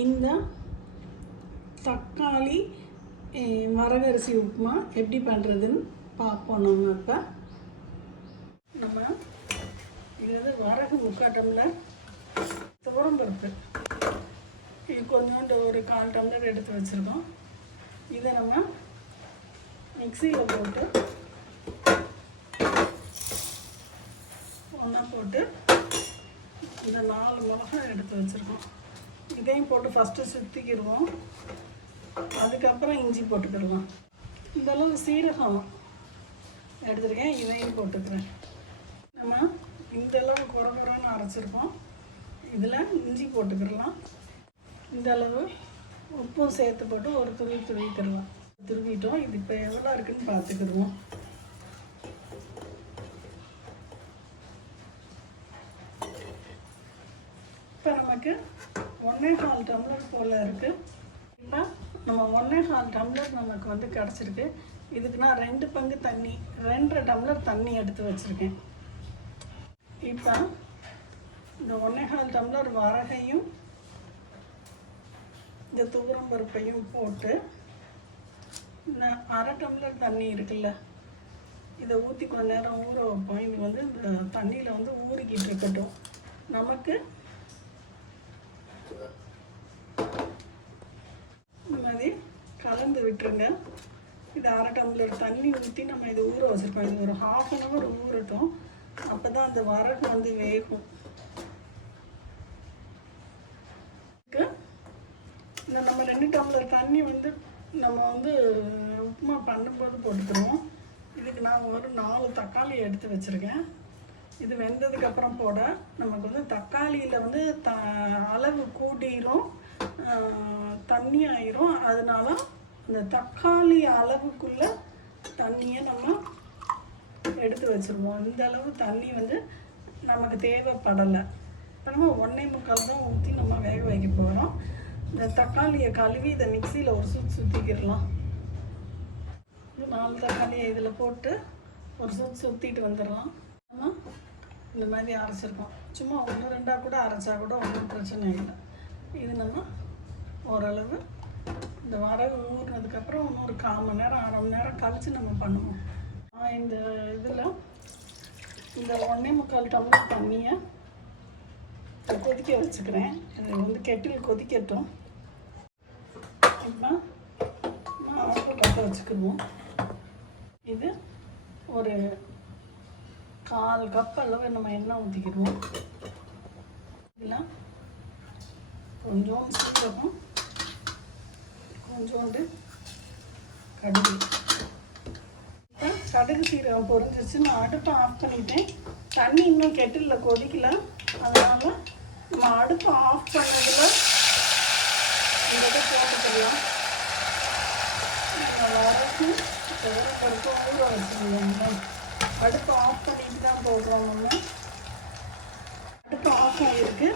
இந்த தக்காளி வரகரிசி உப்புமா எப்படி பண்ணுறதுன்னு பார்ப்போம். நம்ம இது வந்து வரகு 3/4 டம்ளர் துவரம்பருப்பு, இது கொஞ்சோண்டு ஒரு 1/4 டம்ளர் எடுத்து வச்சுருக்கோம். இதை நம்ம மிக்சியில் போட்டு ஒன்றா போட்டு இந்த 4 மிளகாய் எடுத்து வச்சுருக்கோம். இதையும் போட்டு ஃபஸ்ட்டு சுற்றிக்கிடுவோம். அதுக்கப்புறம் இஞ்சி போட்டுக்கிடுவோம். இந்தளவு சீரகம் எடுத்துருக்கேன், இதையும் போட்டுக்கிறேன். நம்ம இந்தளவு குறைன்னு அரைச்சிருக்கோம். இதில் இஞ்சி போட்டுக்கிடலாம். இந்தளவு உப்பும் சேர்த்து போட்டு ஒரு துருவிக்கிடலாம். துருவிட்டோம். இது இப்போ எவ்வளோ இருக்குதுன்னு பார்த்துக்கிடுவோம். இப்போ நமக்கு 1.25 டம்ளர் போல் இருக்குது. இப்போ நம்ம 1.25 டம்ளர் நமக்கு வந்து கிடச்சிருக்கு. இதுக்கு நான் 2 பங்கு தண்ணி, 2.5 டம்ளர் தண்ணி எடுத்து வச்சுருக்கேன். இப்போ இந்த 1.25 டம்ளர் வரகையும் இந்த துவரம்பருப்பையும் போட்டு இந்த 1/2 டம்ளர் தண்ணி இருக்குல்ல, இதை ஊற்றி கொஞ்ச நேரம் ஊற வைப்போம். இது வந்து இந்த தண்ணியில் வந்து ஊறிக்கிட்டு இருக்கட்டும். நமக்கு இந்த மாதிரி கலந்து விட்டுருங்க. இது 1/2 டம்ளர் தண்ணி ஊற்றி நம்ம இதை ஊற வச்சுருக்கோம். இது ஒரு 1/2 அன் ஹவர் ஊறட்டும். அப்போ தான் அந்த வரகு வந்து வேகும். இந்த நம்ம 2 டம்ளர் தண்ணி வந்து நம்ம வந்து உப்புமா பண்ணும்போது போட்டுக்கிறோம். இதுக்கு நான் ஒரு 4 தக்காளி எடுத்து வச்சுருக்கேன். இது வெந்ததுக்கப்புறம் போட நமக்கு வந்து தக்காளியில் வந்து அளவு கூட்டிரும், தண்ணி ஆயிரும். அதனால இந்த தக்காளி அளவுக்குள்ள தண்ணியை நம்ம எடுத்து வச்சுருவோம். இந்த அளவு தண்ணி வந்து நமக்கு தேவைப்படலை. இப்போ நம்ம 1.25 தான் ஊற்றி நம்ம வேக வைக்க போகிறோம். இந்த தக்காளியை கழுவி இதை மிக்சியில் ஒரு சுற்றிக்கிடலாம். 4 தக்காளியை இதில் போட்டு ஒரு சுற்றிட்டு வந்துடலாம். நம்ம இந்த மாதிரி அரைச்சிருக்கோம். சும்மா 1-2 கூட அரைச்சா கூட ஒன்றும் பிரச்சனை இல்லை. இது நம்ம ஓரளவு இந்த வரகு ஊறினதுக்கப்புறம் இன்னொரு 1/4 மணி நேரம் 1/2 மணி நேரம் கழித்து நம்ம பண்ணுவோம். இந்த இதில் இந்த 1.25 டம்ளர் தண்ணியை கொதிக்க வச்சுக்கிறேன். இது வந்து கெட்டில் கொதிக்கட்டும். இப்போ நான் அடுப்பு பற்ற வச்சுக்கிடுவோம். இது ஒரு 1/4 கப் அளவு நம்ம எண்ணெய் ஊற்றிக்கிடுவோம். இதில் கொஞ்சோண்டு சீரகம், கொஞ்சோண்டு கடுகு. இப்போ கடுகு சீரகம் பொரிஞ்சிச்சு. நான் அடுப்பை ஆஃப் பண்ணிட்டேன். தண்ணி இன்னும் கெட்டிலில் கொதிக்கல. அதனால் நம்ம அடுப்பை ஆஃப் பண்ணதில் இந்த இதை போட்டுக்கலாம். நம்ம வரகு பருப்பு ஊற வச்சுருவோம். அடுப்பை ஆஃப் பண்ணிட்டு தான் போடுறோம். நம்ம அடுப்பு ஆஃப் ஆகிருக்கு.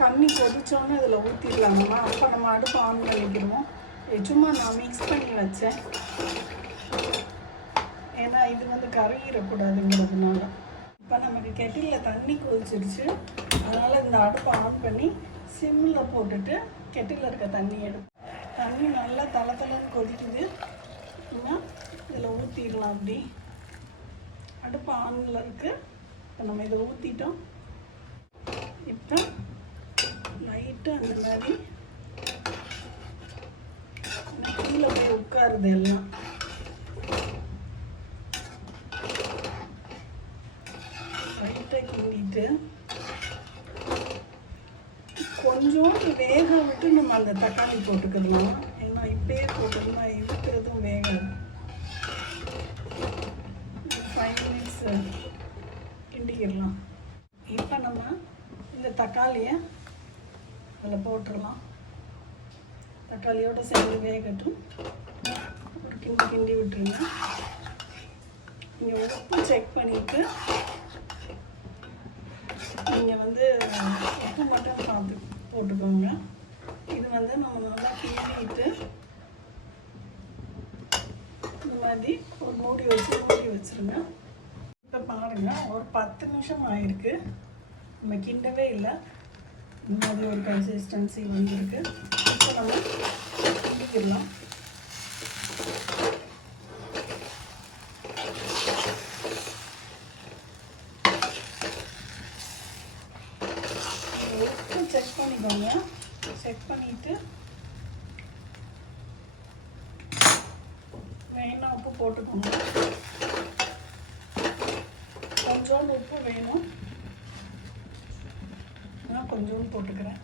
தண்ணி கொதிச்சோன்னு இதில் ஊற்றிடலாமா. அப்போ நம்ம அடுப்பு ஆன் பண்ணிக்கிடுவோம். சும்மா நான் மிக்ஸ் பண்ணி வச்சேன், ஏன்னா இது வந்து கரையிடக்கூடாதுங்கிறதுனால. இப்போ நமக்கு கெட்டிலில் தண்ணி கொதிச்சிருச்சு. அதனால் இந்த அடுப்பை ஆன் பண்ணி சிம்மில் போட்டுட்டு கெட்டிலில் இருக்க தண்ணி தண்ணி நல்லா தளன்னு கொதிக்குது. நம்ம இதில் ஊற்றிடலாம். அப்படி அடுப்பு ஆனில் இருக்குது. இப்போ நம்ம இதை ஊற்றிட்டோம். இப்போ லைட்டாக அந்த மாதிரி கீழே போய் உட்காருது எல்லாம். லைட்டாக கிண்டிட்டு கொஞ்சோண்டு வேக விட்டு நம்ம அந்த தக்காளி போட்டுக்கிடலாம். ஏன்னா இப்பயே போட்டுக்கணும்னா இருக்கிறதும் வேகாது. 5 மினிட்ஸ் கிண்டிக்கிடலாம். இப்போ நம்ம இந்த தக்காளியை அதில் போட்டுடலாம். தக்காளியோடு சேர்ந்து வேகட்டும். ஒரு கிண்டி விட்டுருங்க. நீங்கள் உப்பு செக் பண்ணிவிட்டு நீங்கள் வந்து உப்பு மட்டும் பார்த்து போட்டுக்கோங்க. இது வந்து நம்ம நல்லா கிண்டிட்டு இந்த மாதிரி ஒரு மூடி வச்சுருங்க. இப்போ பாருங்கள், ஒரு 10 நிமிஷம் ஆகிருக்கு. நம்ம கிண்டவே இல்லை. இந்த மாதிரி ஒரு கன்சிஸ்டன்சி வந்துருக்கு. இப்போ நம்ம கிண்டிக்கிடலாம். உப்பு செக் பண்ணிக்கோங்க. செக் பண்ணிவிட்டு வேணா உப்பு போட்டுக்கோங்க. கொஞ்சோண்டு உப்பு வேணும், நான் கொஞ்சோண்டு போட்டுக்கிறேன்.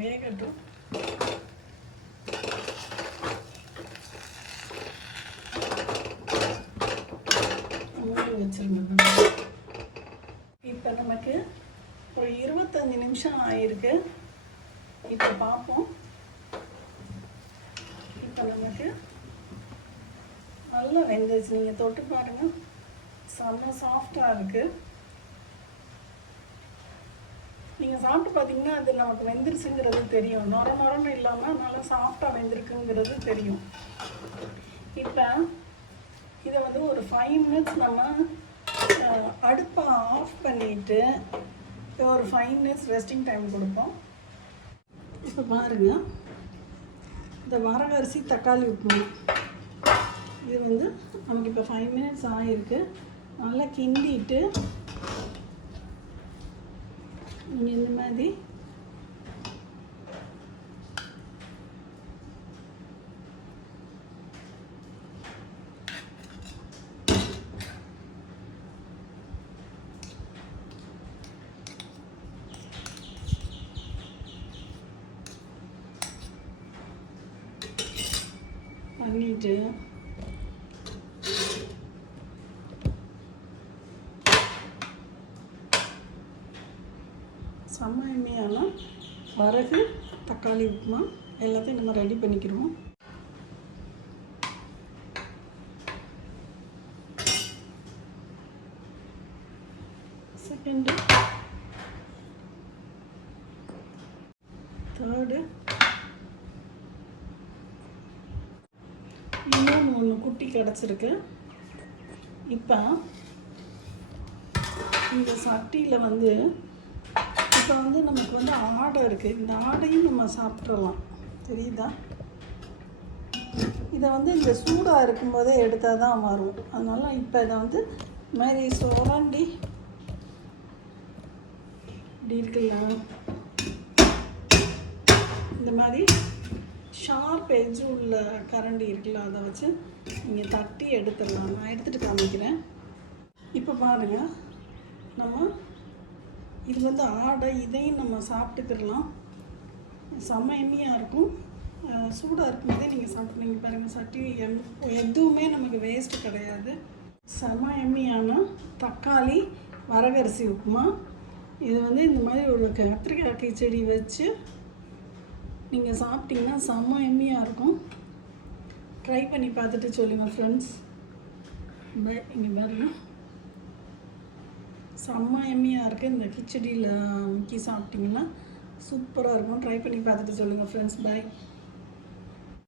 வேகட்டும். மூடி வச்சிருங்க. இப்போ நமக்கு ஒரு 25 நிமிஷம் ஆயிருக்கு. இப்போ பார்ப்போம். இப்போ நமக்கு நல்லா வெந்துச்சு. நீங்கள் தொட்டு பாருங்கள், செம்ம சாஃப்டாக இருக்குது. நீங்கள் சாப்பிட்டு பார்த்தீங்கன்னா அது நமக்கு வெந்துருச்சுங்கிறது தெரியும். நொரன்னு இல்லாமல் நல்லா சாஃப்டாக வெந்திருக்குங்கிறது தெரியும். இப்போ இதை வந்து ஒரு 5 மினிட்ஸ் நம்ம அடுப்பை ஆஃப் பண்ணிவிட்டு ஒரு 5 மினிட்ஸ் ரெஸ்டிங் டைம் கொடுப்போம். இப்போ பாருங்கள், இந்த வரகரிசி தக்காளி உப்புமா இது வந்து நமக்கு இப்போ 5 மினிட்ஸ் ஆகிருக்கு. நல்லா கிண்டிட்டு நீங்கள் இந்த மாதிரி பண்ணிட்டு செம்மையான வரகு தக்காளி உப்புமா எல்லாத்தையும் நம்ம ரெடி பண்ணிக்கிறோம். செகண்டு, தேர்டு, இன்னொன்று ஒன்று குட்டி கிடச்சிருக்கு. இப்போ இந்த சட்டியில் வந்து இப்போ வந்து நமக்கு வந்து ஆடை இருக்குது. இந்த ஆடையும் நம்ம சாப்பிட்றலாம், தெரியுதா? இதை வந்து இந்த சூடாக இருக்கும்போதே எடுத்தால் தான் வரும். அதனால் இப்போ இதை வந்து இந்த மாதிரி சுரண்டி இப்படி இருக்குல்ல, இந்த மாதிரி ஷார்ப் எட்ஜ் உள்ள கரண்டி இருக்குல்ல, அதை வச்சு நீங்கள் தட்டி எடுத்துடலாம். நான் எடுத்துகிட்டு காமிக்கிறேன். இப்போ பாருங்கள், நம்ம இது வந்து ஆடை, இதையும் நம்ம சாப்பிட்டுக்கிடலாம். செம்ம எம்மியாக இருக்கும். சூடாக இருக்கும்போதே நீங்கள் சாப்பிட்றீங்க பாருங்கள். சட்டி எதுவுமே நமக்கு வேஸ்ட்டு கிடையாது. செம்ம எம்மியான தக்காளி வரகரிசி உப்புமா. இது வந்து இந்த மாதிரி ஒரு கத்திரிக்காய் கிச்சடி வச்சு நீங்கள் சாப்பிட்டிங்கன்னா செம்ம எம்மியாக இருக்கும். ட்ரை பண்ணி பார்த்துட்டு சொல்லுங்கள் ஃப்ரெண்ட்ஸ். இங்கே பாருங்கள், செம்ம எம்மியாக இருக்குது. இந்த கிச்சடியில் முக்கி சாப்பிட்டிங்கன்னா சூப்பராக இருக்கும். ட்ரை பண்ணி பார்த்துட்டு சொல்லுங்கள் ஃப்ரெண்ட்ஸ். பாய்.